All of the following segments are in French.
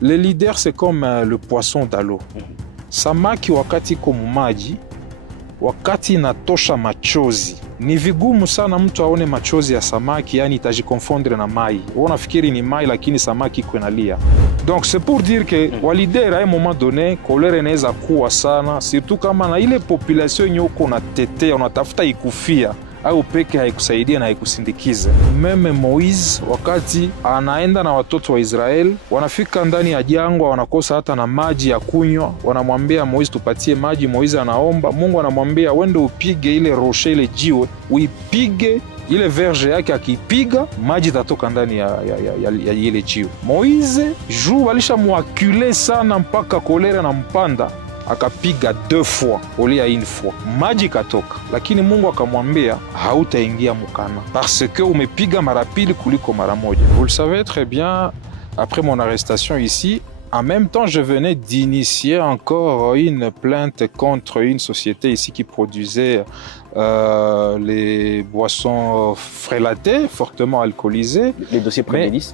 Les leaders, c'est comme le poisson d'alo. Samaki wakati iko maji, wakati inatosha machozi, ni vigumu sana mtu aone machozi ya samaki, yani itajikonfondre na mai. Unafikiri ni mai lakini samaki iko inalia. Donc c'est pour dire que walider à un moment donné kolere inaweza kuwa sana, surtout kama na ile population yenye uko unatetea unatafuta ikufia au peke haikusaidia na haikusindikize. Meme Moise wakati anaenda na watoto wa Israel, wanafika ndani ya jangwa, wanakosa hata na maji ya kunywa, wanamwambia Moise tupatie maji. Moise anaomba, Mungu anamwambia wende upige ile roche, ile jiwe, uipige ile verge yake, akipiga maji tatoka ndani ya ile jiwe. Moise juu walishamuakule sana mpaka kolera na mpanda, akapiga 2 fois au lieu ya 1 fois, maji katoka, lakini Mungu akamwambia hautaingia mukana parce que umepiga mara pili kuliko mara moja. Vous le savez très bien, après mon arrestation ici, en même temps je venais d'initier encore une plainte contre une société ici qui produisait les boissons frélatées, fortement alcoolisées. Les dossiers préliminaires.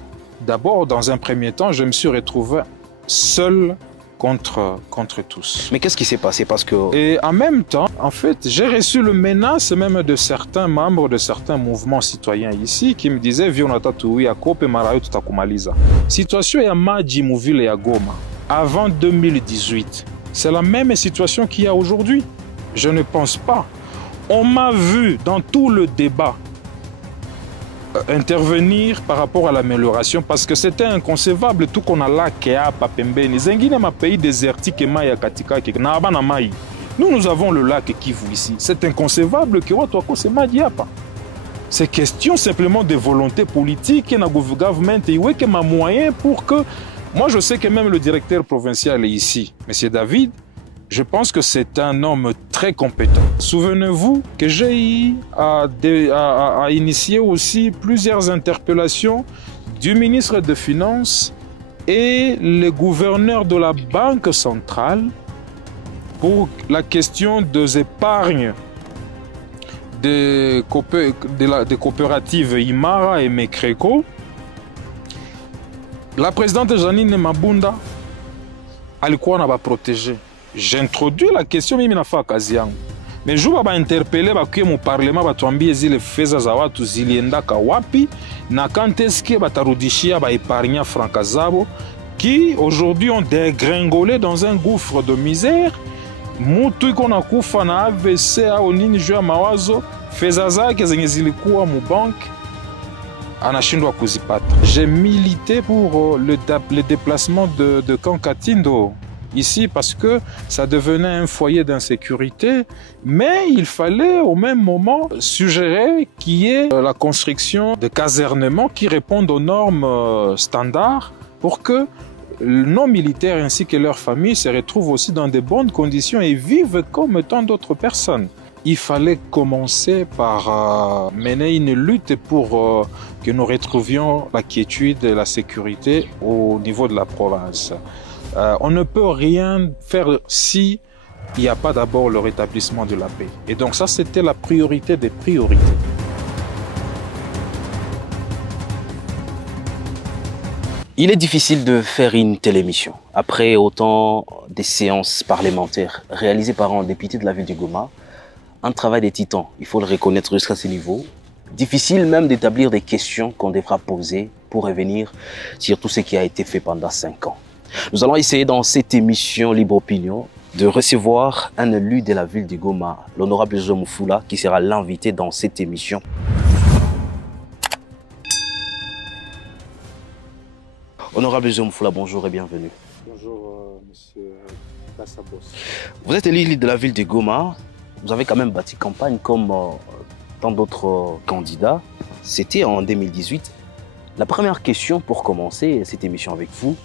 D'abord, dans un premier temps, je me suis retrouvé seul contre tous. Mais qu'est-ce qui s'est passé? Parce que... Et en même temps, en fait, j'ai reçu le menace même de certains membres de certains mouvements citoyens ici qui me disaient Vionata tuwi akope marayo tutakumaliza. Situation ya maji muvile ya Goma avant 2018, c'est la même situation qu'il y a aujourd'hui. Je ne pense pas. On m'a vu dans tout le débat intervenir par rapport à l'amélioration parce que c'était inconcevable tout qu'on a là hapa pembeni zengine ma pays désertique mai ya katika na abana mai. Nous avons le lac Kivu ici. C'est inconcevable que watu wakose maji hapa. C'est question simplement de volonté politique et na government iweke ma moyen pour que moi je sais que même le directeur provincial est ici, monsieur David. Je pense que c'est un homme très compétent. Souvenez-vous que j'ai eu à initier aussi plusieurs interpellations du ministre des Finances et le gouverneur de la Banque centrale pour la question des épargnes des coopératives Imara et Mekreco. La présidente Janine Mabunda alikuwa na ba protéger. J'introduis la question mimi nafaa kazi yangu. Mais je vais interpeller bakuye mu parlement batuambie zile fedha za watu ziliendaka wapi na quand est-ce que batarudishia ba épargnants francs zabo qui aujourd'hui ont dégringolé dans un gouffre de misère. Mutu iko na kufa na AVC au nini juu ya mawazo, fedha zake zenye zilikuwa mu bank anashindwa kuzipata. J'ai milité pour le déplacement de Kankatindo ici parce que ça devenait un foyer d'insécurité, mais il fallait au même moment suggérer qu'il y ait la construction de casernements qui répondent aux normes standards pour que nos militaires ainsi que leurs familles se retrouvent aussi dans de bonnes conditions et vivent comme tant d'autres personnes. Il fallait commencer par mener une lutte pour que nous retrouvions la quiétude et la sécurité au niveau de la province. On ne peut rien faire si il n'y a pas d'abord le rétablissement de la paix. Et donc ça, c'était la priorité des priorités. Il est difficile de faire une telle émission après autant de séances parlementaires réalisées par un député de la ville de Goma. Un travail de titan, il faut le reconnaître jusqu'à ce niveau. Difficile même d'établir des questions qu'on devra poser pour revenir sur tout ce qui a été fait pendant 5 ans. Nous allons essayer dans cette émission Libre Opinion de recevoir un élu de la ville de Goma, l'honorable José Mufula, qui sera l'invité dans cette émission. Honorable José Mufula, bonjour et bienvenue. Bonjour, monsieur Kassabos. Vous êtes élu de la ville de Goma. Vous avez quand même bâti campagne comme tant d'autres candidats. C'était en 2018. La première question pour commencer cette émission avec vous,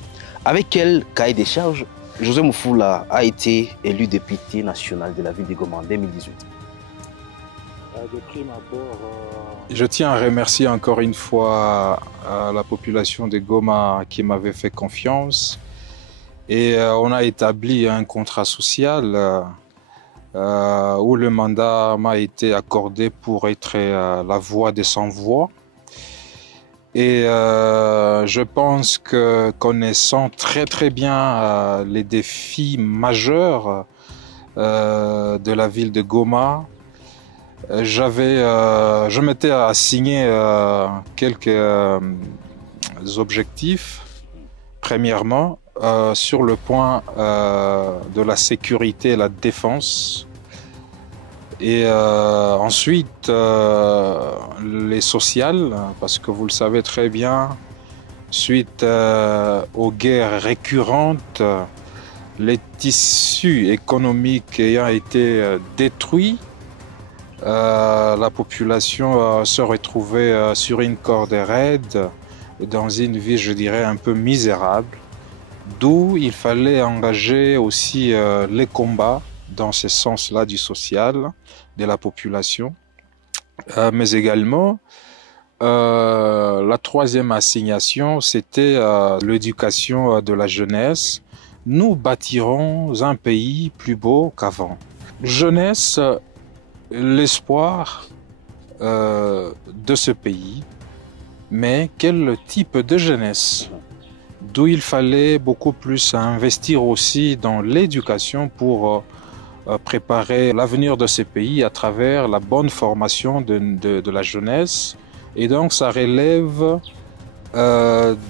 avec quel cahier des charges José Mufula a été élu député national de la ville de Goma en 2018? De prime abord, je tiens à remercier encore une fois la population de Goma qui m'avait fait confiance. Et on a établi un contrat social où le mandat m'a été accordé pour être la voix des sans-voix. Et je pense que connaissant très bien les défis majeurs de la ville de Goma, je m'étais assigné quelques objectifs. Premièrement, sur le point de la sécurité et la défense. Et ensuite, les sociales, parce que vous le savez très bien, suite aux guerres récurrentes, les tissus économiques ayant été détruits, la population se retrouvait sur une corde raide, dans une vie, je dirais, un peu misérable, d'où il fallait engager aussi les combats dans ce sens-là du social, de la population, mais également la troisième assignation, c'était l'éducation de la jeunesse. Nous bâtirons un pays plus beau qu'avant. Jeunesse, l'espoir de ce pays, mais quel type de jeunesse? D'où il fallait beaucoup plus investir aussi dans l'éducation pour préparer l'avenir de ce pays à travers la bonne formation de la jeunesse. Et donc ça relève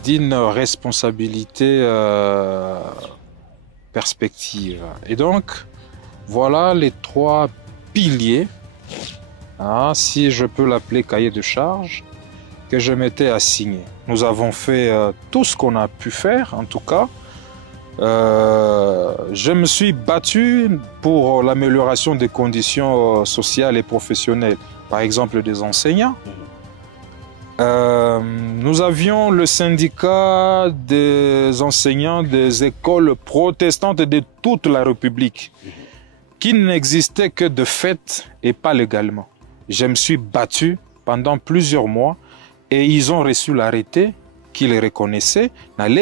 d'une responsabilité perspective. Et donc voilà les trois piliers, si je peux l'appeler cahier de charge, que je m'étais assigné. Nous avons fait tout ce qu'on a pu faire, en tout cas. Je me suis battu pour l'amélioration des conditions sociales et professionnelles, par exemple des enseignants. Nous avions le syndicat des enseignants des écoles protestantes de toute la République, qui n'existait que de fait et pas légalement. Je me suis battu pendant plusieurs mois et ils ont reçu l'arrêté qui les reconnaissait.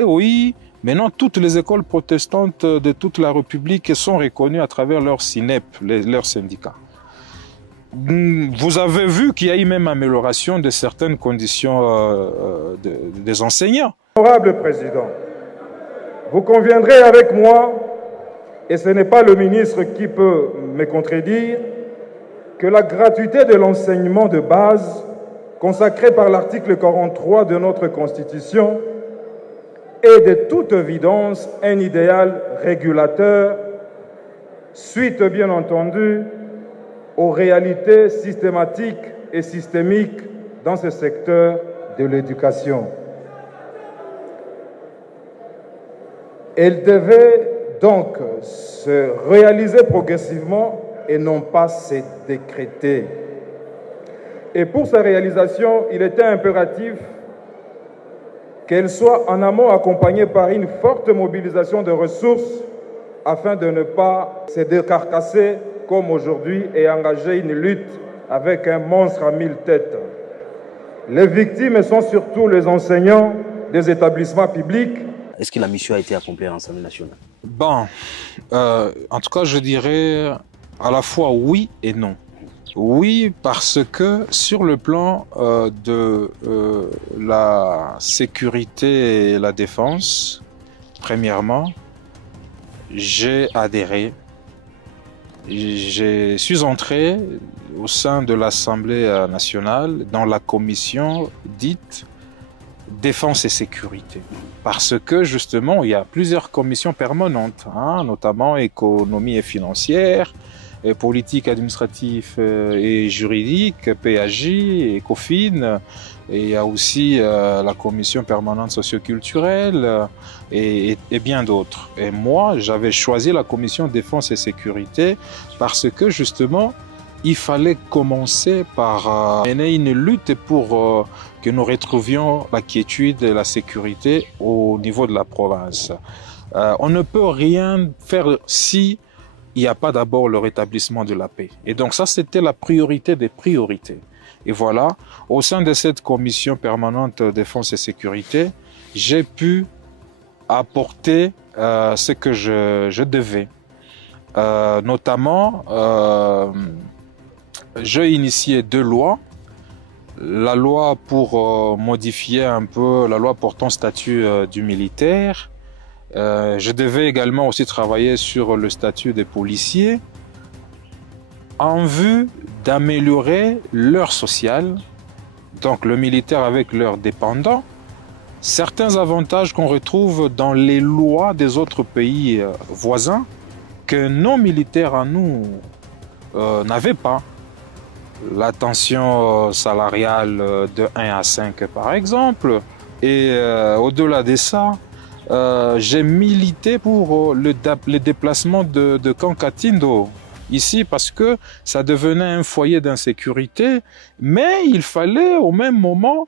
Oui, maintenant toutes les écoles protestantes de toute la République sont reconnues à travers leur SINEP, leurs syndicats. Vous avez vu qu'il y a eu même amélioration de certaines conditions des enseignants. Honorable Président, vous conviendrez avec moi, et ce n'est pas le ministre qui peut me contredire, que la gratuité de l'enseignement de base, consacrée par l'article 43 de notre Constitution, est de toute évidence un idéal régulateur, suite bien entendu aux réalités systématiques et systémiques dans ce secteur de l'éducation. Elle devait donc se réaliser progressivement et non pas se décréter. Et pour sa réalisation, il était impératif qu'elle soit en amont accompagnée par une forte mobilisation de ressources afin de ne pas se décarcasser comme aujourd'hui et engager une lutte avec un monstre à 1000 têtes. Les victimes sont surtout les enseignants des établissements publics. Est-ce que la mission a été accomplie à l'Assemblée nationale? Bon, en tout cas, je dirais à la fois oui et non. Oui, parce que sur le plan de la sécurité et la défense, premièrement, j'ai adhéré. Je suis entré au sein de l'Assemblée nationale dans la commission dite Défense et sécurité. Parce que justement, il y a plusieurs commissions permanentes, notamment économie et financière, et politique administrative et juridique, PAJ, ECOFIN, et il y a aussi la commission permanente socioculturelle et bien d'autres. Et moi, j'avais choisi la commission défense et sécurité parce que justement, il fallait commencer par mener une lutte pour que nous retrouvions la quiétude et la sécurité au niveau de la province. On ne peut rien faire si il n'y a pas d'abord le rétablissement de la paix. Et donc ça, c'était la priorité des priorités. Et voilà, au sein de cette commission permanente défense et sécurité, j'ai pu apporter ce que je devais. Notamment, j'ai initié 2 lois. la loi pour modifier un peu la loi portant statut du militaire. Je devais également aussi travailler sur le statut des policiers en vue d'améliorer leur social, donc le militaire avec leurs dépendants, certains avantages qu'on retrouve dans les lois des autres pays voisins que nos militaires à nous n'avaient pas. La tension salariale de 1 à 5 par exemple, et au-delà de ça, j'ai milité pour le déplacement de Kankatindo ici parce que ça devenait un foyer d'insécurité, mais il fallait au même moment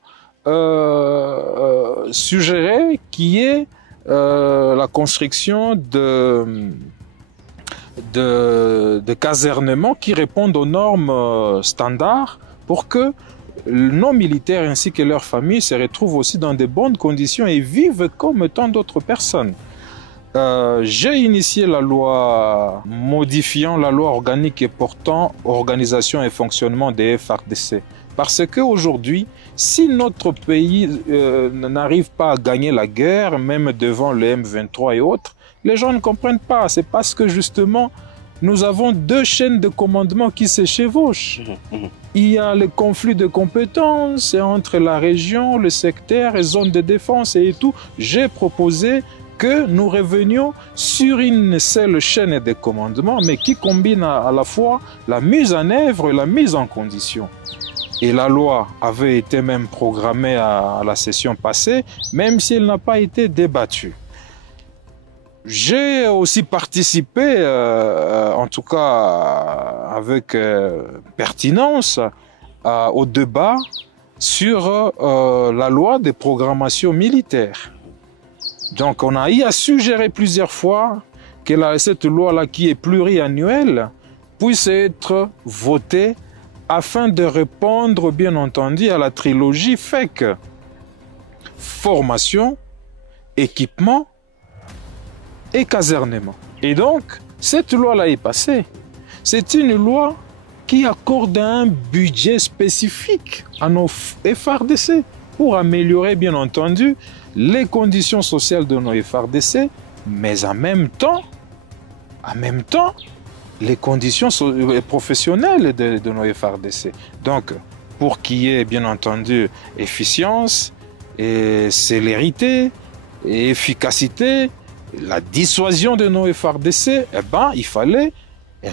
suggérer qu'il y ait la construction de casernement qui répondent aux normes standards pour que nos militaires ainsi que leurs familles se retrouvent aussi dans de bonnes conditions et vivent comme tant d'autres personnes. J'ai initié la loi modifiant la loi organique et portant organisation et fonctionnement des FARDC. Parce qu'aujourd'hui, si notre pays n'arrive pas à gagner la guerre, même devant le M23 et autres, les gens ne comprennent pas. C'est parce que justement, nous avons deux chaînes de commandement qui se chevauchent. Il y a le conflit de compétences entre la région, le secteur, les zones de défense et tout. J'ai proposé que nous revenions sur une seule chaîne de commandement, mais qui combine à la fois la mise en œuvre et la mise en condition. Et la loi avait été même programmée à la session passée, même si elle n'a pas été débattue. J'ai aussi participé, en tout cas avec pertinence, au débat sur la loi de programmation militaire. Donc on a eu à suggérer plusieurs fois que cette loi-là qui est pluriannuelle puisse être votée afin de répondre bien entendu à la trilogie FEC. Formation, équipement et casernement. Et donc, cette loi-là est passée. C'est une loi qui accorde un budget spécifique à nos FARDC pour améliorer bien entendu les conditions sociales de nos FARDC, mais en même temps, les conditions professionnelles de nos FARDC. Donc, pour qu'il y ait bien entendu efficience et célérité et efficacité, la dissuasion de nos FARDC, il fallait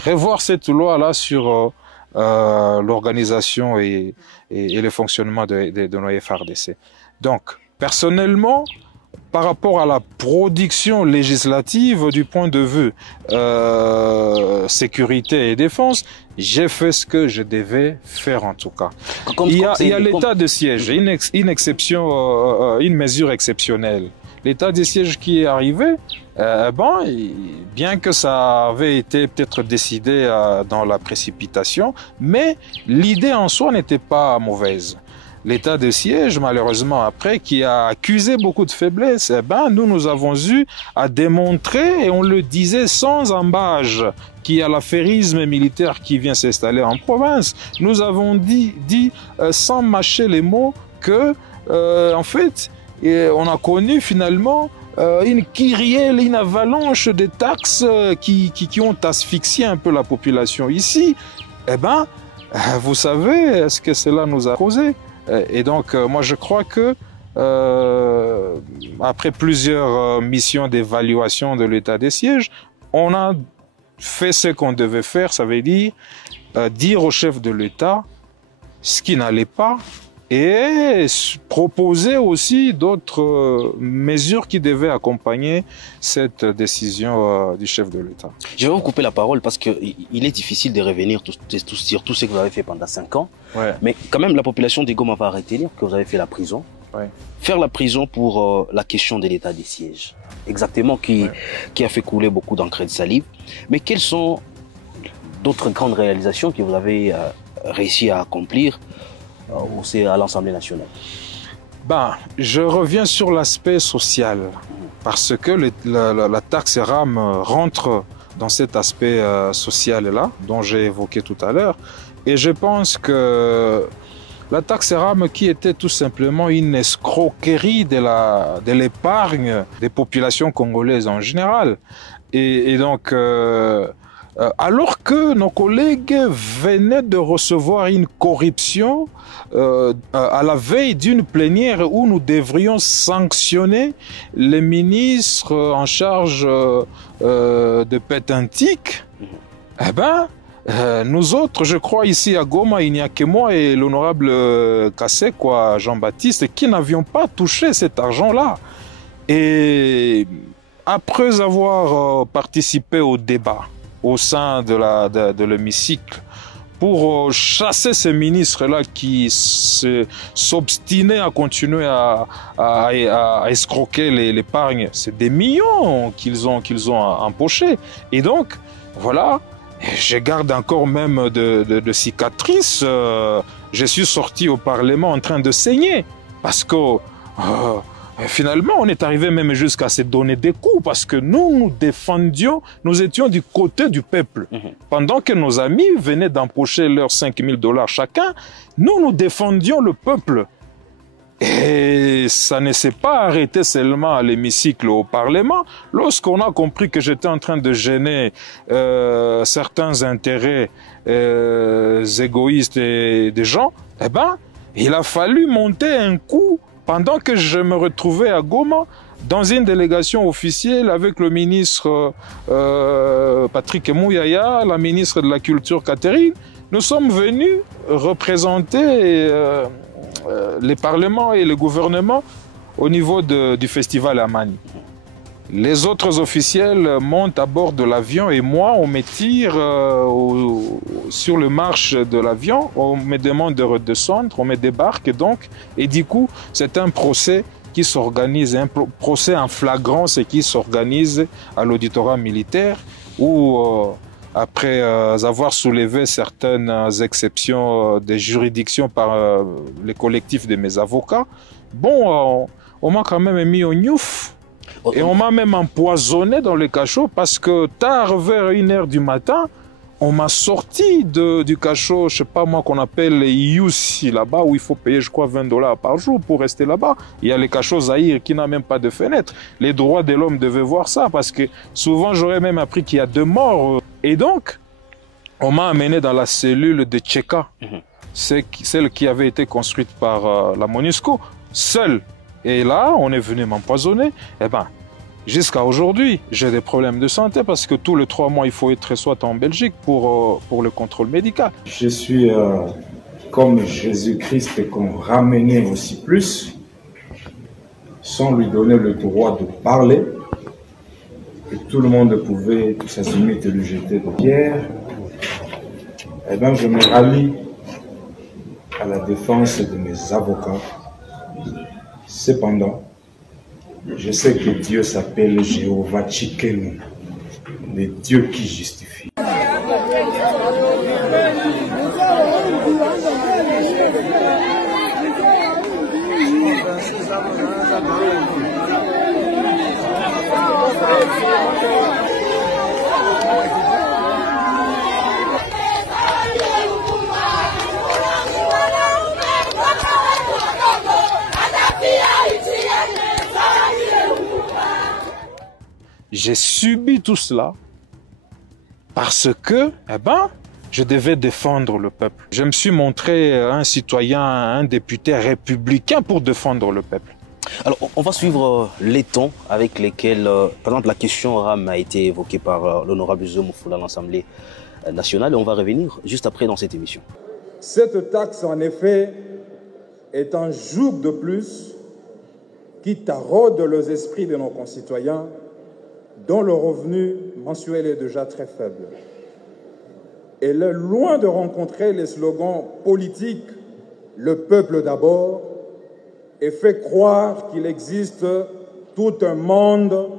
revoir cette loi-là sur l'organisation et le fonctionnement de nos FARDC. Donc, personnellement, par rapport à la production législative du point de vue sécurité et défense, j'ai fait ce que je devais faire en tout cas. Il y a l'état de siège, une mesure exceptionnelle. L'état de siège qui est arrivé, bien que ça avait été peut-être décidé dans la précipitation, mais l'idée en soi n'était pas mauvaise. L'état de siège, malheureusement, après, qui a accusé beaucoup de faiblesses, nous avons eu à démontrer, et on le disait sans embâche, qu'il y a l'affairisme militaire qui vient s'installer en province. Nous avons dit sans mâcher les mots, que, en fait, on a connu finalement une kyrielle, une avalanche de taxes qui ont asphyxié un peu la population ici. Vous savez ce que cela nous a causé. Et donc, moi, je crois que après plusieurs missions d'évaluation de l'état des sièges, on a fait ce qu'on devait faire, ça veut dire dire au chef de l'État ce qui n'allait pas et proposer aussi d'autres mesures qui devaient accompagner cette décision du chef de l'État. Je vais vous couper la parole parce qu'il est difficile de revenir sur tout ce que vous avez fait pendant 5 ans. Ouais. Mais quand même, la population des Goma va retenir que vous avez fait la prison. Ouais. Faire la prison pour la question de l'état des sièges. Exactement, qui a fait couler beaucoup d'encre et de salive. Mais quelles sont d'autres grandes réalisations que vous avez réussi à accomplir à l'Assemblée nationale? Je reviens sur l'aspect social, parce que la taxe RAM rentre dans cet aspect social-là, dont j'ai évoqué tout à l'heure, et je pense que La taxe RAM qui était tout simplement une escroquerie de l'épargne des populations congolaises en général. Et donc, alors que nos collègues venaient de recevoir une corruption à la veille d'une plénière où nous devrions sanctionner les ministres en charge de Pétantique, eh ben, nous autres, je crois ici à Goma, il n'y a que moi et l'honorable Kassé, quoi, Jean-Baptiste, qui n'avions pas touché cet argent-là. Et après avoir participé au débat au sein de l'hémicycle pour chasser ces ministres-là qui s'obstinaient à continuer à escroquer l'épargne, c'est des millions qu'ils ont empochés. Et donc, voilà. Je garde encore même de cicatrices. Je suis sorti au Parlement en train de saigner. Parce que finalement, on est arrivé même jusqu'à se donner des coups. Parce que nous défendions, nous étions du côté du peuple. Pendant que nos amis venaient d'empocher leurs 5 000 $ chacun, nous défendions le peuple. Et ça ne s'est pas arrêté seulement à l'hémicycle au Parlement. Lorsqu'on a compris que j'étais en train de gêner certains intérêts égoïstes des gens, eh ben, il a fallu monter un coup pendant que je me retrouvais à Goma dans une délégation officielle avec le ministre Patrick Mouyaya, la ministre de la Culture Catherine. Nous sommes venus représenter les parlements et le gouvernement au niveau du festival Amani. Les autres officiels montent à bord de l'avion et moi, on me tire sur le marche de l'avion, on me demande de redescendre, on me débarque donc, et du coup, c'est un procès qui s'organise, un procès en flagrance qui s'organise à l'auditorat militaire où après avoir soulevé certaines exceptions des juridictions par les collectifs de mes avocats, bon, on m'a quand même mis au gnouf. Et on m'a même empoisonné dans le cachot parce que tard, vers 1h du matin, on m'a sorti du cachot, je sais pas moi, qu'on appelle les IUC là-bas, où il faut payer, je crois, 20 $ par jour pour rester là-bas. Il y a les cachots Zahir qui n'a même pas de fenêtre. Les droits de l'homme devaient voir ça parce que souvent, j'aurais même appris qu'il y a 2 morts. Et donc, on m'a amené dans la cellule de Tcheka, celle qui avait été construite par la MONUSCO, seule. Et là, on est venu m'empoisonner. Eh ben, jusqu'à aujourd'hui, j'ai des problèmes de santé parce que tous les 3 mois, il faut être soit en Belgique pour le contrôle médical. Je suis comme Jésus-Christ qu'on ramenait aussi plus, sans lui donner le droit de parler. Et tout le monde pouvait, tous azimuts, lui jeter des pierres. Eh bien, je me rallie à la défense de mes avocats. Cependant, je sais que Dieu s'appelle Jéhovah Tchikenu, le Dieu qui justifie. J'ai subi tout cela parce que, eh ben, je devais défendre le peuple. Je me suis montré un citoyen, un député républicain pour défendre le peuple. Alors, on va suivre les tons avec lesquels, par exemple, la question RAM a été évoquée par l'honorable Zomofoula à l'Assemblée nationale et on va revenir juste après dans cette émission. Cette taxe, en effet, est un joug de plus qui taraude les esprits de nos concitoyens dont le revenu mensuel est déjà très faible. Elle est loin de rencontrer les slogans politiques « le peuple d'abord » et fait croire qu'il existe tout un monde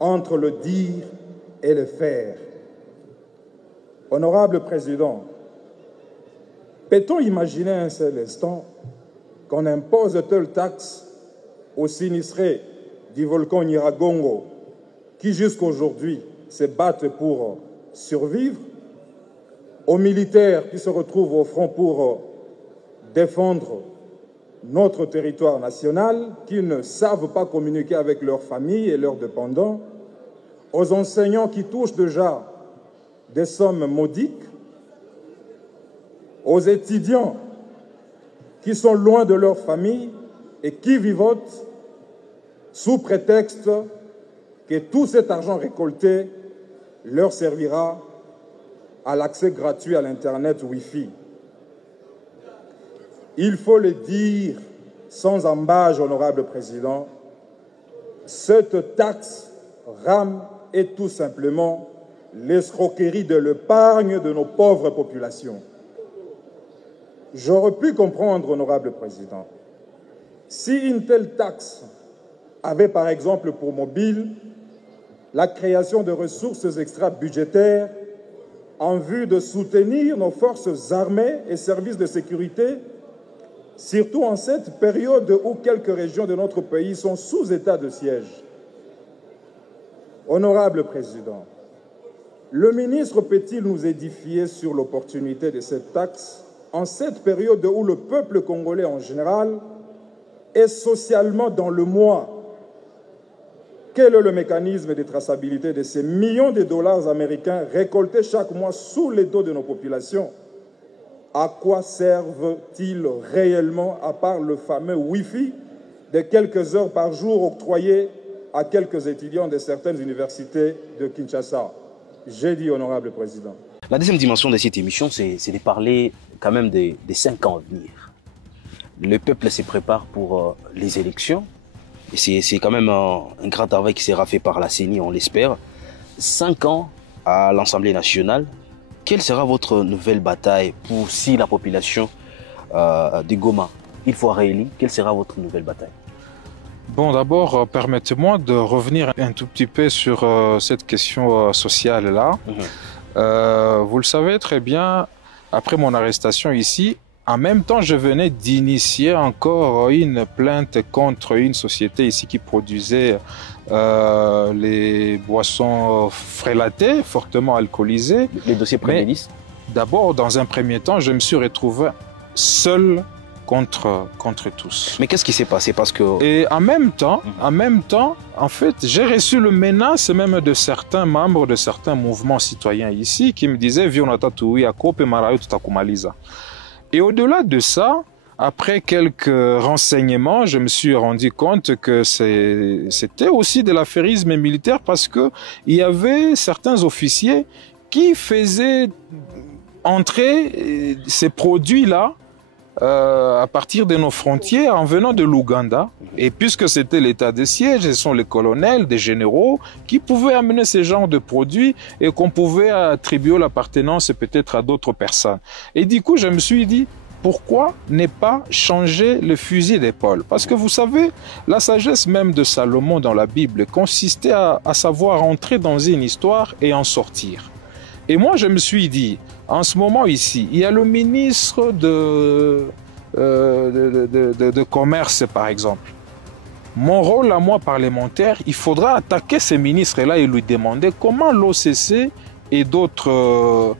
entre le dire et le faire. Honorable Président, peut-on imaginer un seul instant qu'on impose telle taxe aux sinistrés du volcan Nyiragongo qui jusqu'à aujourd'hui se battent pour survivre, aux militaires qui se retrouvent au front pour défendre notre territoire national, qui ne savent pas communiquer avec leurs familles et leurs dépendants, aux enseignants qui touchent déjà des sommes modiques, aux étudiants qui sont loin de leur famille et qui vivotent sous prétexte que tout cet argent récolté leur servira à l'accès gratuit à l'Internet Wi-Fi. Il faut le dire sans embâche, honorable président, cette taxe rame est tout simplement l'escroquerie de l'épargne de nos pauvres populations. J'aurais pu comprendre, honorable président, si une telle taxe avait par exemple pour mobile la création de ressources extra-budgétaires en vue de soutenir nos forces armées et services de sécurité, surtout en cette période où quelques régions de notre pays sont sous état de siège. Honorable président, le ministre peut-il nous édifier sur l'opportunité de cette taxe en cette période où le peuple congolais en général est socialement dans le moi? Quel est le mécanisme de traçabilité de ces millions de dollars américains récoltés chaque mois sous les dos de nos populations? À quoi servent-ils réellement, à part le fameux Wi-Fi de quelques heures par jour octroyé à quelques étudiants de certaines universités de Kinshasa? J'ai dit, honorable président. La deuxième dimension de cette émission, c'est de parler quand même des 5 ans à venir. Le peuple se prépare pour les élections. Et c'est quand même un grand travail qui sera fait par la CENI, on l'espère. 5 ans à l'Assemblée nationale. Quelle sera votre nouvelle bataille pour si la population de Goma, il faut réélire? Quelle sera votre nouvelle bataille? Bon, d'abord, permettez-moi de revenir un tout petit peu sur cette question sociale-là. Vous le savez très bien, après mon arrestation ici, en même temps, je venais d'initier encore une plainte contre une société ici qui produisait les boissons frélatées, fortement alcoolisées. Les dossiers préministres. D'abord, dans un premier temps, je me suis retrouvé seul contre tous. Mais qu'est-ce qui s'est passé? Parce que... Et en même temps, en fait, j'ai reçu le menace même de certains membres de certains mouvements citoyens ici qui me disaient et au-delà de ça, après quelques renseignements, je me suis rendu compte que c'était aussi de l'affairisme militaire parce que il y avait certains officiers qui faisaient entrer ces produits-là à partir de nos frontières en venant de l'Ouganda. Et puisque c'était l'état de siège, ce sont les colonels, des généraux qui pouvaient amener ce genre de produits et qu'on pouvait attribuer l'appartenance peut-être à d'autres personnes. Et du coup, je me suis dit, pourquoi ne pas changer le fusil d'épaule? Parce que vous savez, la sagesse même de Salomon dans la Bible consistait à savoir entrer dans une histoire et en sortir. Et moi, je me suis dit, en ce moment ici, il y a le ministre de Commerce, par exemple. Mon rôle à moi, parlementaire, il faudra attaquer ces ministres-là et lui demander comment l'OCC et d'autres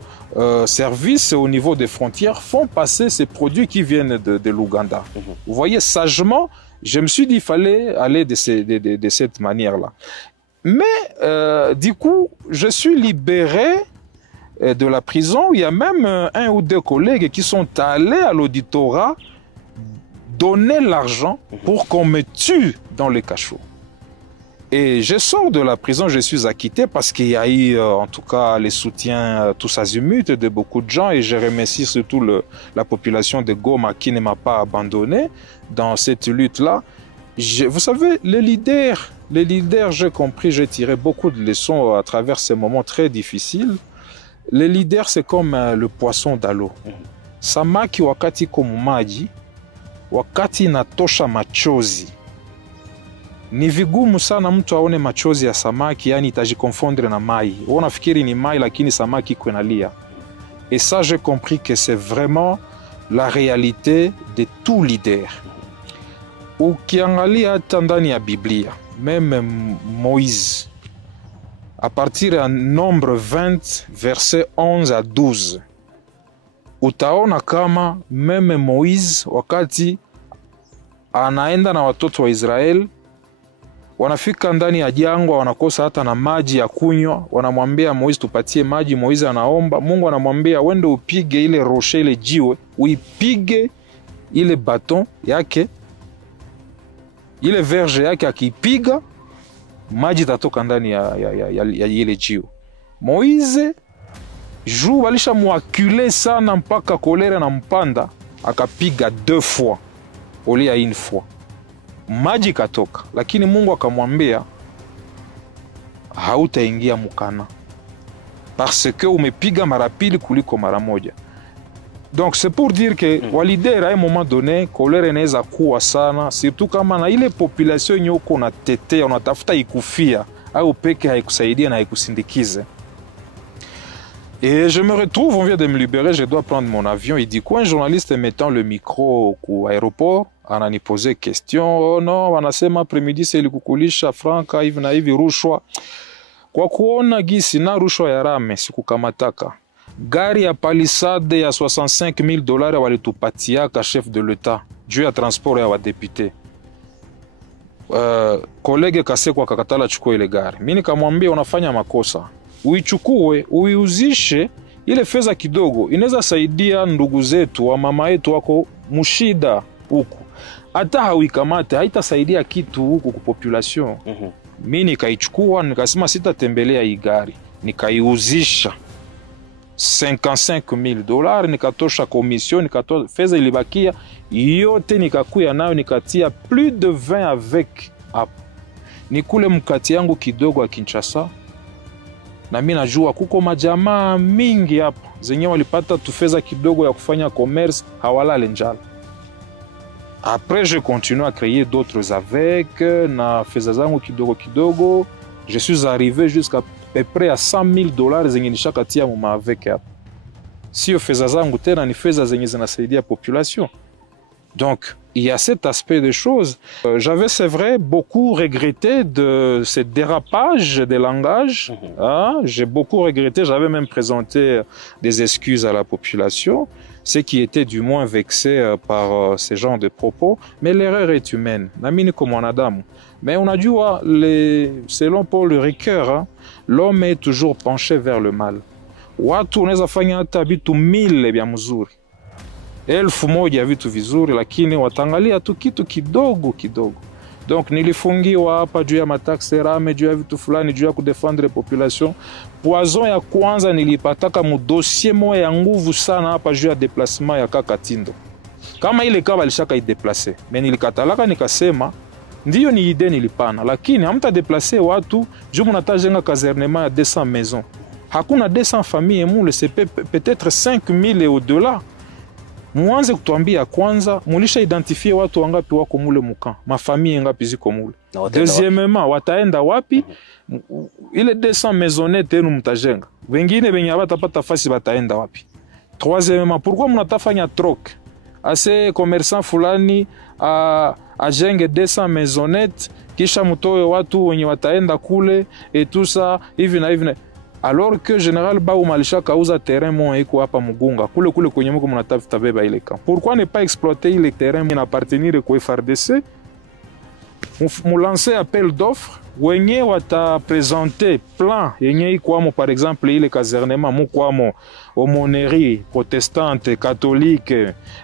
services au niveau des frontières font passer ces produits qui viennent de l'Ouganda. Vous voyez, sagement, je me suis dit qu'il fallait aller de cette manière-là. Mais du coup, je suis libéré de la prison. Il y a même 1 ou 2 collègues qui sont allés à l'auditorat donner l'argent pour qu'on me tue dans le cachot. Et je sors de la prison, je suis acquitté parce qu'il y a eu en tout cas les soutiens tous azimuts de beaucoup de gens et je remercie surtout la population de Goma qui ne m'a pas abandonné dans cette lutte-là. Vous savez, les leaders, j'ai compris, j'ai tiré beaucoup de leçons à travers ces moments très difficiles. Les leaders, c'est comme le poisson dans l'eau. Samaki wakati komumaji, wakati inatosha machozi. Ni vigumu sana mtu aone machozi ya samaki, yani itajikonfondre na mai. Unafikiri ni mai, lakini samaki iko inalia. Et ça, j'ai compris que c'est vraiment la réalité de tout leader. Ukiangalia hata ndani ya Biblia, même Moïse, à partir de Nombre 20, versets 11 à 12, utaona kama meme Moise wakati anaenda na watoto wa Israeli, wanafika ndani ya jangwa, wanakosa hata na maji ya kunywa, wanamwambia Moise tupatie maji. Moise anaomba, Mungu anamwambia wende upige ile roche, ile jiwe, uipige ile baton yake, ile verge yake, akipiga maji tatoka ndani ya ile jiwe. Moise juu walisha muakule sana mpaka kolera na mpanda, akapiga 2 fois olia 1 fois, maji katoka. Lakini Mungu akamwambia hautaingia mukana parce que umepiga mara pili kuliko mara moja. Donc c'est pour dire que walider à un moment donné kolera inaweza kuwa sana, surtout kama na ile population yenye uko na tetea unatafuta ikufia au peke haikusaidia na haikusindikize. Et je me retrouve, on vient de me libérer, je dois prendre mon avion. Il dit quoi? Un journaliste mettant le micro au aéroport, anani posé question. Oh non, wanasema après-midi c'est likukulisha franka hivi na hivi rushwa. Kwa kuona gisi na rushwa ya rame sikukamataka. Gari ya Palisade ya $65,000 walitupatiaka chef de l'État juu ya transport ya wadepute. Kolege Kasekwa kakatala chukua ile gari. Mimi nikamwambia unafanya makosa, uichukue uiuzishe, ile fedha kidogo inaweza saidia ndugu zetu wa mama yetu wako mushida huku. Hata hauikamate haitasaidia kitu huku kwa population. Mimi nikaichukua, nikasema sitatembelea hii gari, nikaiuzisha $55,000, nikatosha commission, nikatoa fedha ilibakia yote, nikakuya nayo nikatia plus de 20 avec hapo. Nikule mkati yangu kidogo ya Kinshasa, na mimi najua kuko majamaa mingi hapa zenye walipata tu fedha kidogo ya kufanya commerce, hawalale njala. Après je continue à créer d'autres avec na fedha zangu kidogo kidogo, je suis arrivé jusqu'à peu près à $100,000 zenye nishakatia muma avec hapa. Sio fedha zangu tena, ni fedha zenye zinasaidia population. Donc, il y a cet aspect de choses. J'avais, c'est vrai, beaucoup regretté de ces dérapages de langage. J'ai beaucoup regretté, j'avais même présenté des excuses à la population, ceux qui étaient du moins vexés par ces genres de propos. Mais l'erreur est humaine. Namini comme on Adam. Mais on a dû voir, selon Paul Ricoeur, l'homme est toujours penché vers le mal. Watu unaweza fanya hata vitu 1000 vya mzuri, 1000 vitu vizuri, lakini watangalia tu kitu kidogo kidogo. Donc nilifungiwa hapa juu ya mataxe rame, juu ya vitu fulani, juu ya kudefendre population. Poison ya kwanza nilipataka mu dossier moya ya nguvu sana hapa juu ya déplacement ya Kakatindo. Kama ile kaba alishaka ideplacer, mais nilikatalaka nikasema ndiyo ni idée nilipana, lakini hamta déplacer watu juu mnatajenga casernement ya 200 maisons. Hakuna 200 familles mule, c'est peut-être 5,000 et au-delà. Mwanze kutuambia kwanza mulisha identifie watu wangapi wako mule muka, mafamille ngapi ziko mule. Deuxièmement, wataenda wapi? Ile 200 maisonnettes enu mtajenga, wengine benye batapata fasi bataenda wapi? Troisièmement, pourquoi mnatafanya troc? Ase commerçant fulani ajenge 200 maisonnettes kisha mutoe watu wenye wataenda kule et tout ça hivi na hivi, alors que général Baoum alisha kauza terrain mon iko hapa Mugunga kule kwenye mko mnatafuta beba ile camp. Pourquoi ne pas exploiter ile terrain qui appartenir au FARDC? Mu lancer appel d'offres wenye wata présenter plan yenye iko par exemple ile casernement mukwamo aumônerie protestante catholique,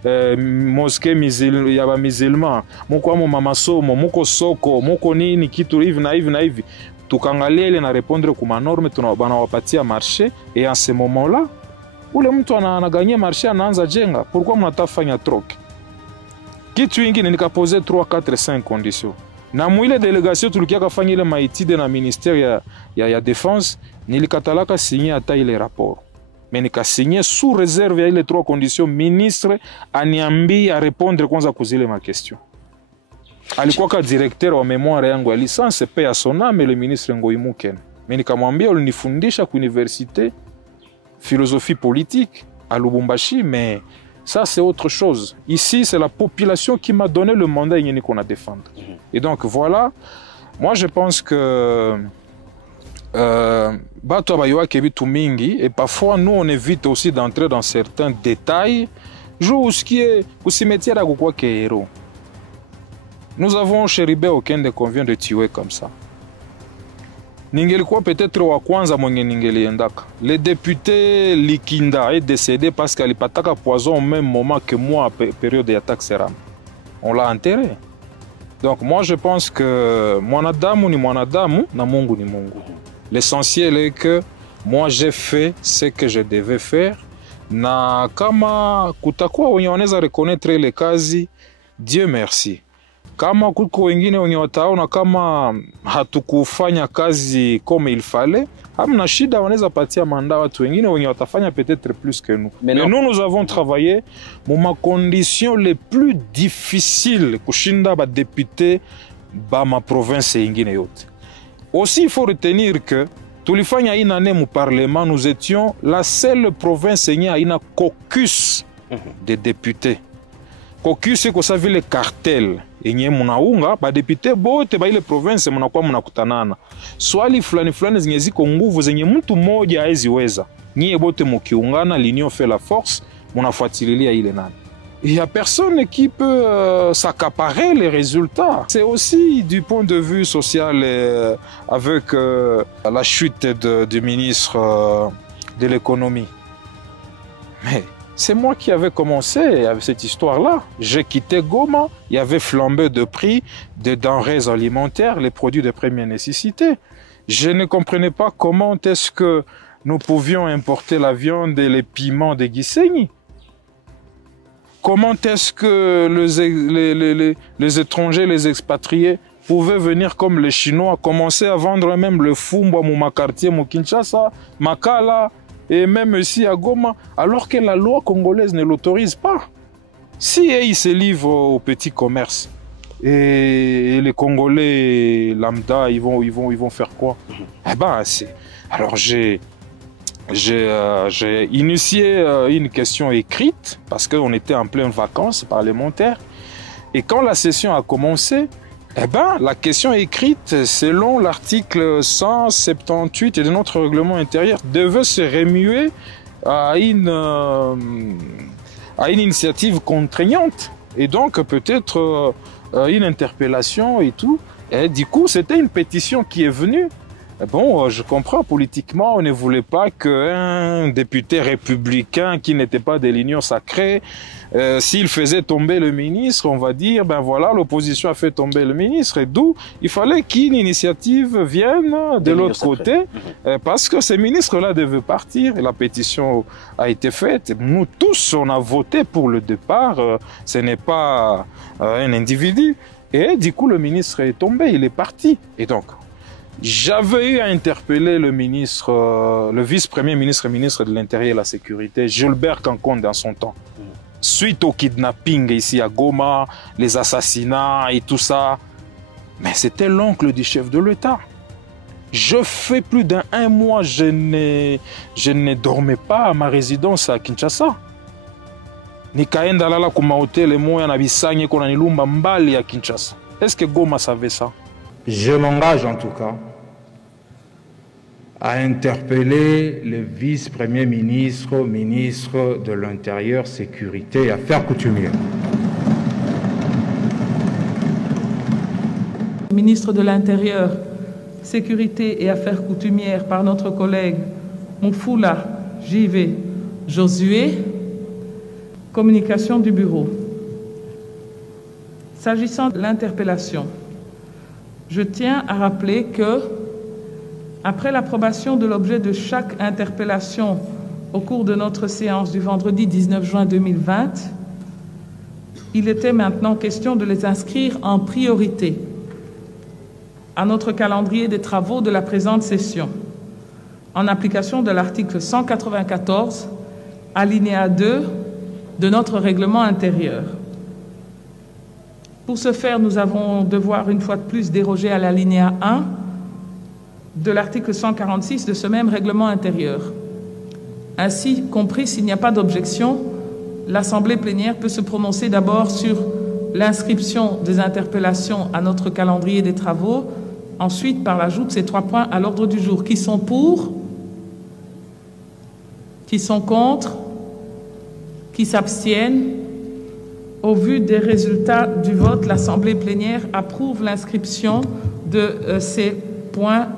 mosquée musulman, mukwamo mamasomo, muko soko, muko nini kitu hivi na hivi na hivi. Tukangalia ile na répondre kuma norme, tunabana wapatia marché, et en ce moment là ule mtu anaganya marché anaanza jenga. Pourquoi mnatafanya troc? Kitu ingine nikapoze 3 4 5 conditions. Na mwile délégation tulikia kafanya ile maitide na ministère ya défense, nilikatalaka signer ata ile rapport. Mais nikasigner sous réserve ya ile 3 conditions, ministre aniambi a répondre kwanza kuzile ma question. Alikuwa ka directeur wa memoire yangu ya licence, paix à son âme, le ministre Ngoimuken. Mais nikamwambia ulinifundisha ku université philosophie politique à Lubumbashi, mais ça c'est autre chose. Ici c'est la population qui m'a donné le mandat qu'on a défendre. Et donc voilà, moi je pense que bato abayoaki bitu mingi, et parfois nous on évite aussi d'entrer dans certains détails jusqu'à kusimetiera kukwa ke héros. Nous avons Chéribé Okende qu'on vient de tuer comme ça. Ningelikuwa peut-être wa kwanza mwenye ningeliendaka. Le député Likinda est décédé parce qu'il alipataka poison au même moment que moi à période d'attaque Seram. On l'a enterré. Donc moi je pense que mwanadamu ni mwanadamu na Mungu ni Mungu. L'essentiel est que moi j'ai fait ce que je devais faire, na kama kutakuwa wenye wanaweza reconnaître ile kazi, Dieu merci. Kama kuko wengine wenye wataona kama hatukufanya kazi comme il fallait, hamna shida, wanaweza patia manda watu wengine wenye watafanya peut-être plus que nous. Mais nous avons travaillé dans ma condition les plus difficiles kushinda ba député ba ma province ingine yote. Aussi il faut retenir que tulifanya une année mu parlement, nous étions la seule province yenye haina caucus de députés. Caucus c'est kosa vile cartel yenye munaunga ba député bote ba ile province munakuwa munakutanana. Swali fulani fulani zenye ziko nguvu zenye mtu mmoja haziweza. Nyie bote mukiungana, l'union fait la force, munafuatililia ile nani. Il n'y a personne qui peut s'accaparer les résultats. C'est aussi du point de vue social avec la chute du ministre de l'économie. Mais c'est moi qui avais commencé avec cette histoire-là. J'ai quitté Goma, il y avait flambé de prix des denrées alimentaires, les produits de première nécessité. Je ne comprenais pas comment est-ce que nous pouvions importer la viande et les piments de Gisenyi. Comment est-ce que les étrangers, les expatriés pouvaient venir comme les Chinois, commencer à vendre même le fumba, mon quartier, mon Kinshasa, Makala, et même ici à Goma, alors que la loi congolaise ne l'autorise pas. Si ils se livrent au petit commerce, et les Congolais lambda, ils vont faire quoi? Eh ben, c'est... Alors j'ai initié une question écrite parce qu'on était en pleine vacances parlementaires. Et quand la session a commencé, eh ben, la question écrite, selon l'article 178 de notre règlement intérieur, devait se remuer à une initiative contraignante. Et donc peut-être une interpellation et tout. Et du coup, c'était une pétition qui est venue. Bon, je comprends, politiquement, on ne voulait pas qu'un député républicain qui n'était pas de l'Union sacrée, s'il faisait tomber le ministre, on va dire, ben voilà, l'opposition a fait tomber le ministre, et d'où il fallait qu'une initiative vienne de l'autre côté, parce que ce ministre-là devait partir, et la pétition a été faite. Nous tous, on a voté pour le départ, ce n'est pas un individu, et du coup, le ministre est tombé, il est parti, et donc... J'avais eu à interpeller le ministre, le vice-premier ministre et ministre de l'Intérieur et de la Sécurité, Gilbert Kankonde, dans son temps. Suite au kidnapping ici à Goma, les assassinats et tout ça. Mais c'était l'oncle du chef de l'État. Je fais plus d'un mois, je ne dormais pas à ma résidence à Kinshasa. Nikaenda lala kuma hoteli moya na Bisanye kona nilumba mbali à Kinshasa. Est-ce que Goma savait ça? Je m'engage en tout cas à interpeller le vice-premier ministre, ministre de l'Intérieur, Sécurité et Affaires coutumières. Ministre de l'Intérieur, Sécurité et Affaires coutumières par notre collègue Mufula J.V. Josué, communication du bureau. S'agissant de l'interpellation, je tiens à rappeler que, après l'approbation de l'objet de chaque interpellation au cours de notre séance du vendredi 19 juin 2020, il était maintenant question de les inscrire en priorité à notre calendrier des travaux de la présente session, en application de l'article 194, alinéa 2 de notre règlement intérieur. Pour ce faire, nous avons devoir une fois de plus déroger à l'alinéa 1 de l'article 146 de ce même règlement intérieur. Ainsi compris, s'il n'y a pas d'objection, l'Assemblée plénière peut se prononcer d'abord sur l'inscription des interpellations à notre calendrier des travaux ensuite par l'ajout de ces 3 points à l'ordre du jour. Qui sont pour? Qui sont contre? Qui s'abstiennent? Au vu des résultats du vote, l'Assemblée plénière approuve l'inscription de ces points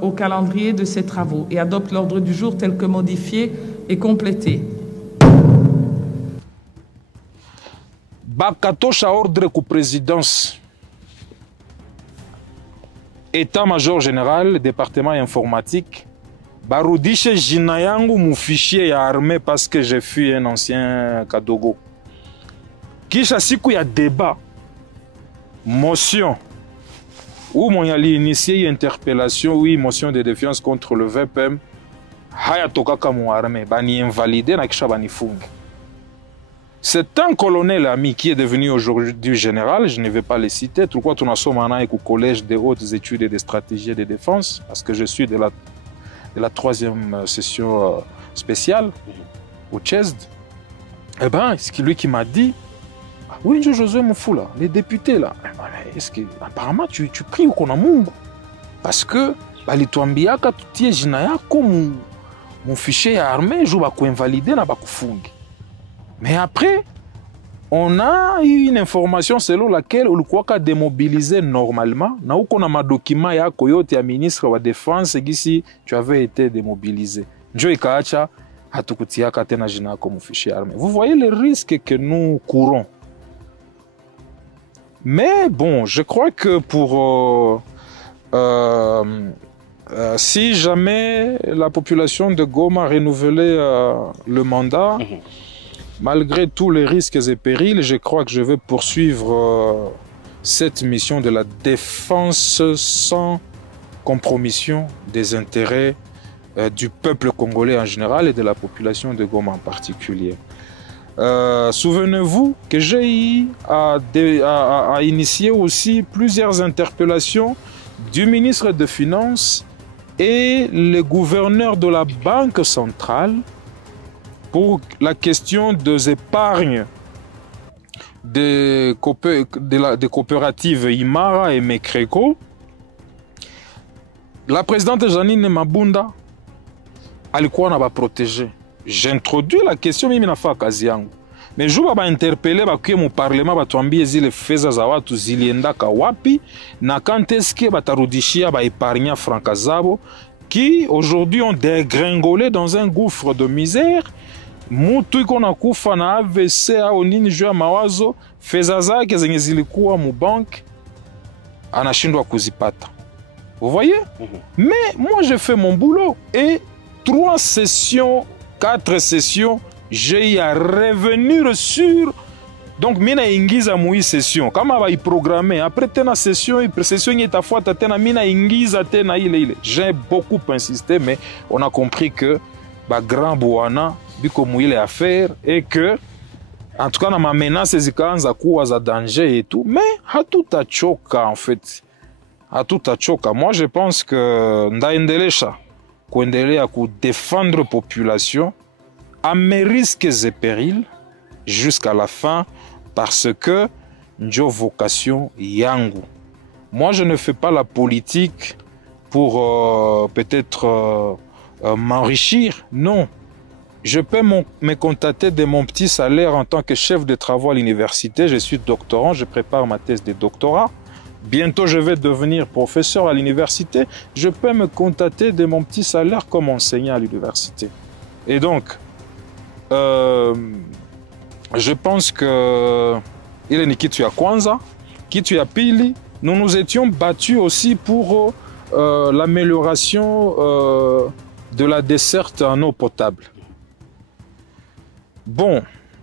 au calendrier de ses travaux et adopte l'ordre du jour tel que modifié et complété. Bakatosha ordre ku présidence. État-major général, département informatique, barudishe jina yangu mu fichier ya armée parce que je suis un ancien Kadogo. Kisha siku ya débat, motion, où mon yali initié une interpellation, oui, motion de défiance contre le VPM, haya tokaka mu armée, bani invalidé na kisha bani fungi. C'est un colonel ami qui est devenu aujourd'hui général, je ne vais pas le citer, pourquoi tu n'as pas au collège des hautes études et des stratégies de défense, parce que je suis de la 3e session spéciale au CHESD. Eh bien, c'est lui qui m'a dit, oui, Josué Moufoula, les députés là, est-ce que apparemment tu pries au Konamungu, parce que les Tuambiaka, tu es jinaya comme mon fichier armé, je vais invalider na bakufungi. Mais après, on a eu une information selon laquelle on a démobilisé normalement. Na uko na madokima ya koyote ya ministre wa défense gisi tu avais été démobilisé. Njo ikaacha hatukutiaka tena jina yako mu fichier armé. Vous voyez le risque que nous courons. Mais bon, je crois que pour si jamais la population de Goma renouvelait le mandat, malgré tous les risques et périls, je crois que je vais poursuivre cette mission de la défense sans compromission des intérêts du peuple congolais en général et de la population de Goma en particulier. Souvenez-vous que j'ai à initier aussi plusieurs interpellations du ministre des Finances et le gouverneur de la Banque centrale pour la question des épargnes des coopératives Imara et Mekreko. La présidente Janine Mabunda alikuwa na ba protéger. J'introduis la question mimi nafaa kazi yangu. Mais je vais interpeller bakuye mu parlement batuambie zile fedha za watu ziliendaka wapi na quand est-ce que batarudishia ba épargnants franka zabo qui aujourd'hui ont dégringolé dans un gouffre de misère. Mutu iko na kufa na AVC au nini juu ya mawazo, fedha zake zenye zilikuwa mu bank anashindwa kuzipata. Vous voyez? Mais moi je fais mon boulot et 3 sessions, 4 sessions, j'ai à revenir sur. Donc mina ingiza mui session kama ba programmer après tena session itafuata tena mina ingiza tena ile. J'ai beaucoup insisté mais on a compris que ba grand bwana biko muile affaire et que en tout cas na ma menace zikaanza kuwa za danger et tout, mais hatutachoka en fait. Hatutachoka. Moi je pense que ndaendelesha kuendelea ku défendre population à mes risques et périls jusqu'à la fin parce que njo vocation yangu. Moi je ne fais pas la politique pour peut-être m'enrichir, non. Je peux me contenter de mon petit salaire en tant que chef de travaux à l'université. Je suis doctorant, je prépare ma thèse de doctorat. Bientôt, je vais devenir professeur à l'université. Je peux me contenter de mon petit salaire comme enseignant à l'université. Et donc, je pense que il est ni kitu ya kwanza, kitu ya pili. Nous nous étions battus aussi pour l'amélioration de la desserte en eau potable. Bon,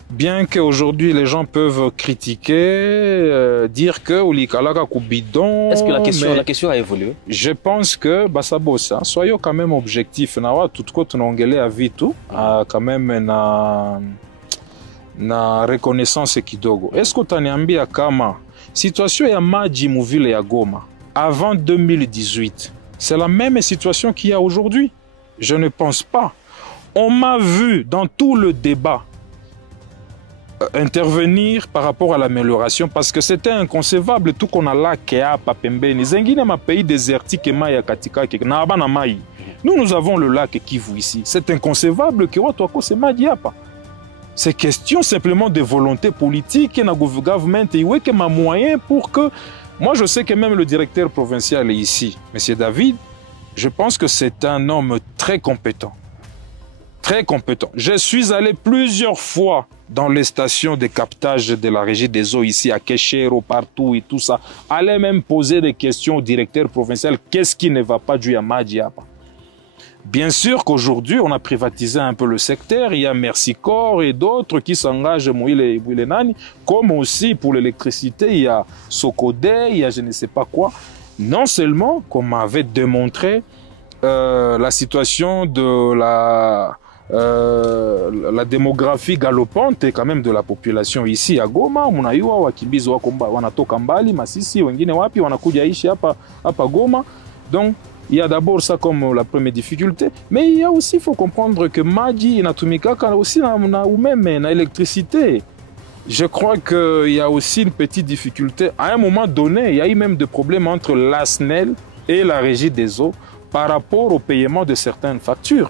bien qu'aujourd'hui les gens peuvent critiquer, dire que Oulikalaka Koubidon. Est-ce que la question a évolué? Je pense que Basabosa, soyons quand même objectifs. Nawa tout quoi tu n'ongele à vitu, quand même na reconnaissance kidogo. Est-ce que tu niambia kama situation ya maji muvile ya Goma avant 2018, c'est la même situation qu'il y a aujourd'hui? Je ne pense pas. On m'a vu dans tout le débat intervenir par rapport à l'amélioration parce que c'était inconcevable tout qu'on a là Kea Papembeni zengine ma pays désertique Maya Katika na abana mai. Nous avons le lac Kivu ici. C'est inconcevable que watu wako sema diapa. C'est question simplement de volonté politique et na gouvernement iweke ma moyen pour que moi je sais que même le directeur provincial est ici, monsieur David, je pense que c'est un homme très compétent. Très compétent. Je suis allé plusieurs fois dans les stations de captage de la régie des eaux ici à Keshero, partout et tout ça. Allez même poser des questions au directeur provincial. Qu'est-ce qui ne va pas du Yamadiapa? Bien sûr qu'aujourd'hui, on a privatisé un peu le secteur. Il y a Merci Corps et d'autres qui s'engagent, comme aussi pour l'électricité, il y a Socodé, il y a je ne sais pas quoi. Non seulement, comme m'avait démontré, la situation de la démographie galopante et quand même de la population ici à Goma, munayua wakimbizi wako wanatoka mbali Masisi, wengine wapi wanakuja ishi hapa Goma. Donc il y a d'abord ça comme la première difficulté, mais il y a aussi, il faut comprendre que maji inatumikaka aussi na umeme na électricité. Je crois qu'il y a aussi une petite difficulté. À un moment donné, il y a eu même des problèmes entre la SNEL et la régie des eaux par rapport au paiement de certaines factures.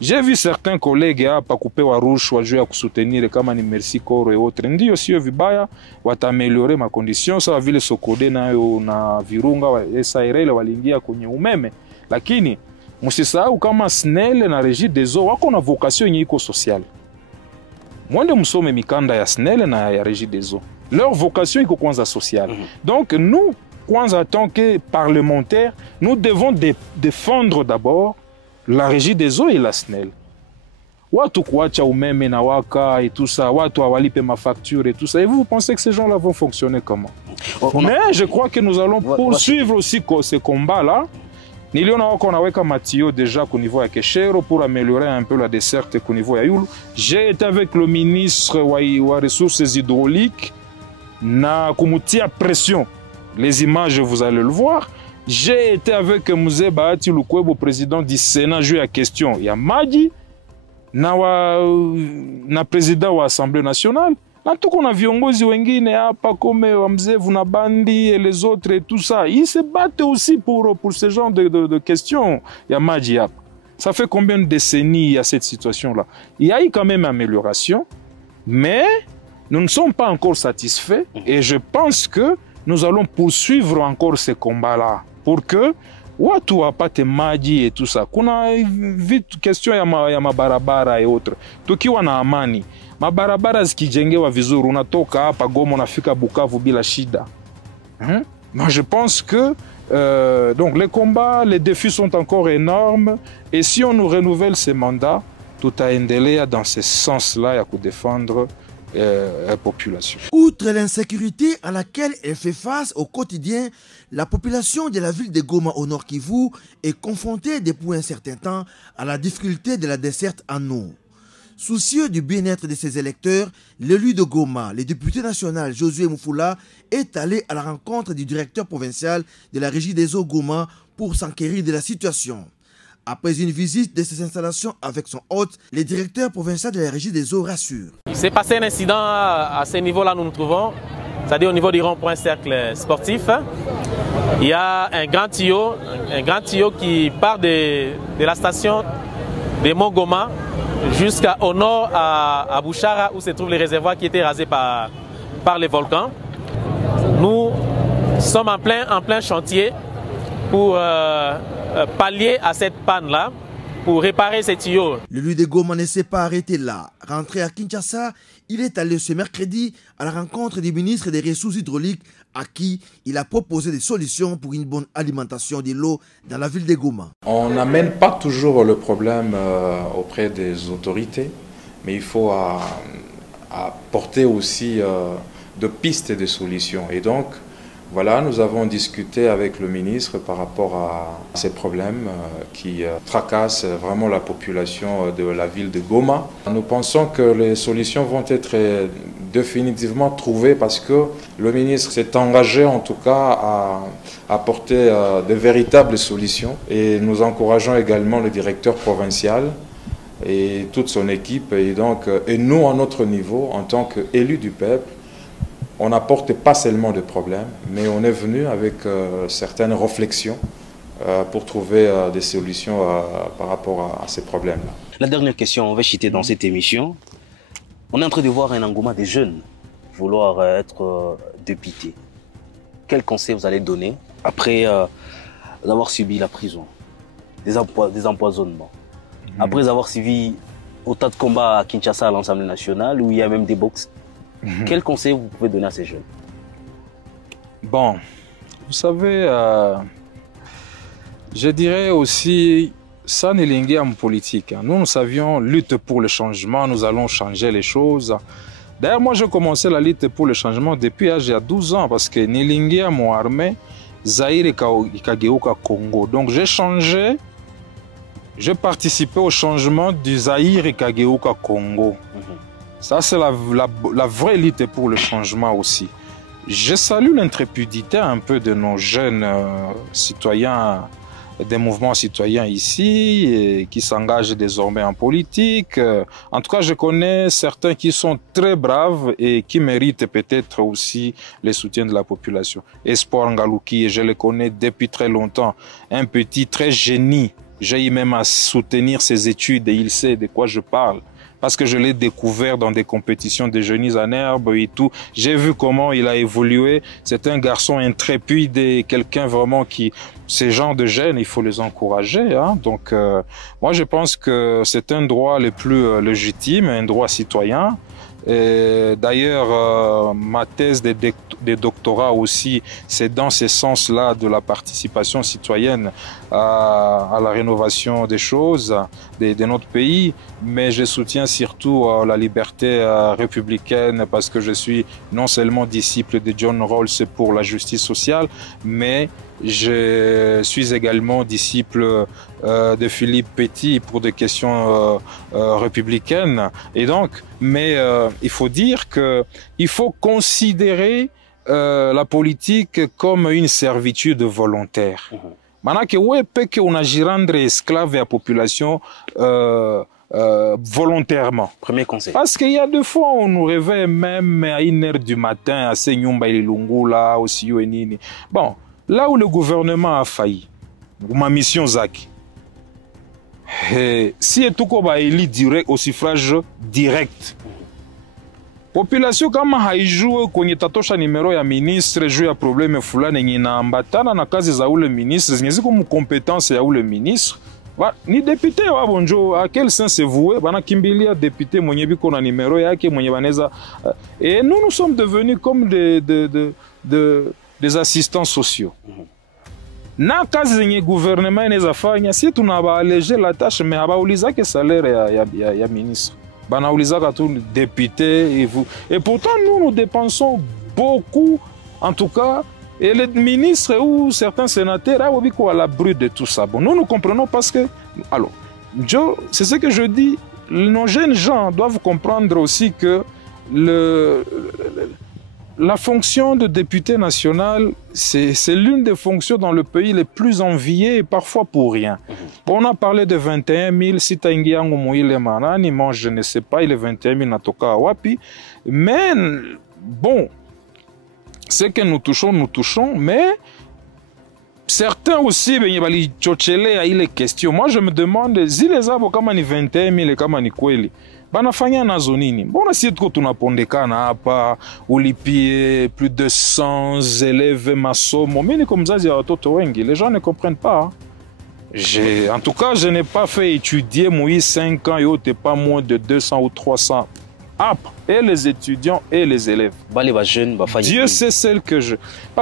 J'ai vu certains collègues hapa kupewa rushwa juu ya kusutenir kama ni Merci Corps et autres. Ndio sio vibaya, wataameliore ma conditions sawa vile Sokode nayo na Virunga wa SARL waliingia kwenye umeme. Lakini msisahau kama SNEL na Régie des eaux wako na vocation yenye iko sociale. Mwende msome mikanda ya SNEL na ya Régie des eaux. Leur vocation iko kwanza sociale. Donc nous, kwanza en tant que parlementaires, nous devons défendre d'abord la régie des eaux et la SNEL. Watu kuacha umeme na waka et tout ça, watu hawalipe ma facture et tout ça. Et vous pensez que ces gens-là vont fonctionner comment? Mais je crois que nous allons poursuivre aussi ce combat-là. Niliona wako naweka matio déjà au niveau ya Keshero pour améliorer un peu la desserte au niveau ya Yulu. J'ai été avec le ministre wa ressources hydrauliques na kumutia pression. Les images, vous allez le voir. J'ai été avec Mzee Bahati Lukwebo, président du Sénat, joué à question. Il y a Madi, na président de l'Assemblée nationale. Na tout qu'on a viongozi wengine hapa comme Mzee Vunabandi et les autres et tout ça. Ils se battent aussi pour ce genre de questions. Il y a Madi hapa. Ça fait combien de décennies il y a cette situation-là? Il y a eu quand même amélioration, mais nous ne sommes pas encore satisfaits et je pense que nous allons poursuivre encore ce combat-là pour que watu wapate maji et tout ça. Kuna vitu question ya mabarabara et autres. Tukiwa na amani, mabarabara zikijengewa vizuri, unatoka hapa Goma unafika Bukavu bila shida. Moi je pense que donc les combats, les défis sont encore énormes et si on nous renouvelle ces mandats, tout a endelea dans ce sens-là ya défendre la population. Outre l'insécurité à laquelle elle fait face au quotidien, la population de la ville de Goma au Nord Kivu est confrontée depuis un certain temps à la difficulté de la desserte en eau. Soucieux du bien-être de ses électeurs, l'élu de Goma, le député national Josué Moufoula, est allé à la rencontre du directeur provincial de la régie des eaux Goma pour s'enquérir de la situation. Après une visite de ces installations avec son hôte, le directeur provincial de la régie des eaux rassure. Il s'est passé un incident à ce niveau-là nous nous trouvons, c'est-à-dire au niveau du rond-point cercle sportif. Il y a un grand tuyau qui part de la station de Mont-Goma jusqu'au nord à Bouchara où se trouve le réservoir qui était rasé par les volcans. Nous sommes en plein chantier pour pallier à cette panne-là, pour réparer ces tuyaux. L'élu de Goma ne s'est pas arrêté là. Rentré à Kinshasa, il est allé ce mercredi à la rencontre du ministre des Ressources hydrauliques à qui il a proposé des solutions pour une bonne alimentation de l'eau dans la ville de Goma. On n'amène pas toujours le problème auprès des autorités, mais il faut apporter aussi de pistes et de solutions. Et donc, voilà, nous avons discuté avec le ministre par rapport à ces problèmes qui tracassent vraiment la population de la ville de Goma. Nous pensons que les solutions vont être définitivement trouvées parce que le ministre s'est engagé en tout cas à apporter de véritables solutions et nous encourageons également le directeur provincial et toute son équipe. Et donc, et nous, à notre niveau, en tant qu'élus du peuple, on n'apporte pas seulement des problèmes, mais on est venu avec certaines réflexions pour trouver des solutions par rapport à ces problèmes-là. La dernière question, on va citer dans cette émission. On est en train de voir un engouement des jeunes vouloir être députés. Quel conseil vous allez donner après avoir subi la prison, des empoisonnements, après avoir suivi autant de combats à Kinshasa à l'Assemblée nationale où il y a même des box? Quel conseil vous pouvez donner à ces jeunes? Bon, vous savez, je dirais aussi, ça n'est lié en politique. Nous savions lutte pour le changement, nous allons changer les choses. D'ailleurs, moi, j'ai commencé la lutte pour le changement depuis l'âge de 12 ans parce que Nilingia, mon armée, Zaïre et Kageuka Congo. Donc, j'ai changé, j'ai participé au changement du Zaïre et Kageuka Congo. Ça, c'est la vraie lutte pour le changement aussi. Je salue l'intrépidité un peu de nos jeunes citoyens, des mouvements citoyens ici, qui s'engagent désormais en politique. En tout cas, je connais certains qui sont très braves et qui méritent peut-être aussi le soutien de la population. Espoir Ngalouki, je le connais depuis très longtemps, un petit très génie. J'ai eu même à soutenir ses études et il sait de quoi je parle. Parce que je l'ai découvert dans des compétitions de jeunistes en herbe et tout. J'ai vu comment il a évolué. C'est un garçon intrépide et quelqu'un vraiment qui... Ces gens de jeunes, il faut les encourager. Hein. Donc, moi, je pense que c'est un droit le plus légitime, un droit citoyen. D'ailleurs, ma thèse de doctorat aussi, c'est dans ce sens-là de la participation citoyenne à la rénovation des choses de notre pays. Mais je soutiens surtout la liberté républicaine parce que je suis non seulement disciple de John Rawls pour la justice sociale, mais je suis également disciple de Philippe Petit pour des questions républicaines. Et donc, mais il faut dire que il faut considérer la politique comme une servitude volontaire. Maintenant que ouais, peut qu'on agit rendre esclave à la population volontairement. Premier conseil. Parce qu'il y a des fois, on nous réveille même à 1h du matin, à Senyumba et Lungula, aussi, Nini. Bon, là où le gouvernement a failli, ma mission Zaki, si tout comme élu direct au suffrage direct, population kama haijue kwenye tatosha nimero ya ministre juu ya probleme fulani yenye inaambatana na kazi za ule ministre zenye ziko mkompetence ya ule ministre, ni député wabo njo à quel sens c'est voué bana kimbilia député mwenye biko na nimero yake mwenye baneza. Et nous sommes devenus comme des assistants sociaux. Na kazi zenye gouvernement inaweza fanya, si tunabaalege la tâche, mais abaulizake salaire ya ministre. Banaulizaka tout député et vous. Et pourtant, nous dépensons beaucoup, en tout cas, et les ministres ou certains sénateurs, à l'abri de tout ça. Bon, nous comprenons parce que, alors, c'est ce que je dis, nos jeunes gens doivent comprendre aussi que la fonction de député national, c'est l'une des fonctions dans le pays les plus enviées et parfois pour rien. Bon, on a parlé de 21 000, si Taingiango Mouile Manani, moi je ne sais pas, il est 21 000 Natoka Awapi. Mais bon, ce que nous touchons, mais certains aussi, il y a les questions. Moi je me demande, si les avocats ni 21 000 et Kamani Kweli, banafanya nazo nini? Mbona si tuko tunapondekana hapa ulipie plus de 100 élèves masomo. Mimi niko mzazi ya watoto wengi, les gens ne comprennent pas. En tout cas, je n'ai pas fait étudier moi 5 ans yote pas moins de 200 ou 300 et les étudiants et les élèves. Dieu sait celle que je...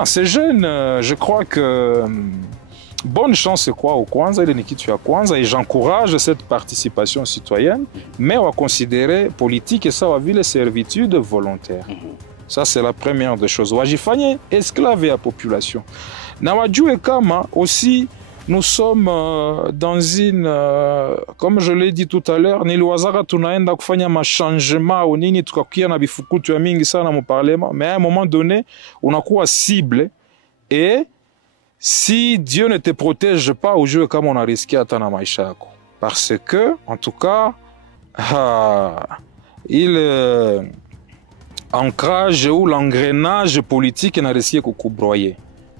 ces jeunes, je crois que bonne chance quoi au Kwanza, il est kitu ya Kwanza, et j'encourage cette participation citoyenne, mais on va considérer politique et ça va vivre les servitudes volontaires. Ça c'est la première des choses. Wajifanye esclave à la population. Na wajue kama aussi nous sommes dans une, comme je l'ai dit tout à l'heure, niliwazaka tunaenda kufanya machangement au nini tukakia na bifukutu ya mingi sana mu parlement, mais à un moment donné, unakuwa cible et si Dieu ne te protège pas, au jeu comme on a risqué à ta maisha yako. Parce que, en tout cas, ancrage ou l'engrenage politique n'a réussi qu'au broyer.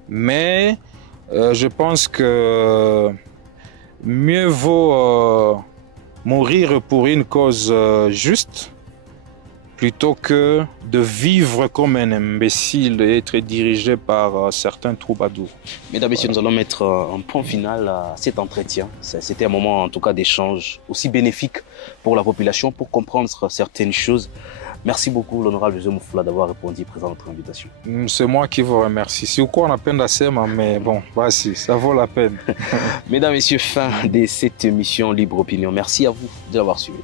Mais je pense que mieux vaut mourir pour une cause juste plutôt que de vivre comme un imbécile et être dirigé par certains troubadours. Mesdames et messieurs, nous allons mettre un point final à cet entretien. C'était un moment en tout cas d'échange aussi bénéfique pour la population, pour comprendre certaines choses. Merci beaucoup l'honorable José Moufoula d'avoir répondu présent à notre invitation. C'est moi qui vous remercie. C'est quoi on appelle la SEMA, mais bon, voici, ça vaut la peine. Mesdames et messieurs, fin de cette émission Libre Opinion. Merci à vous de l'avoir suivi.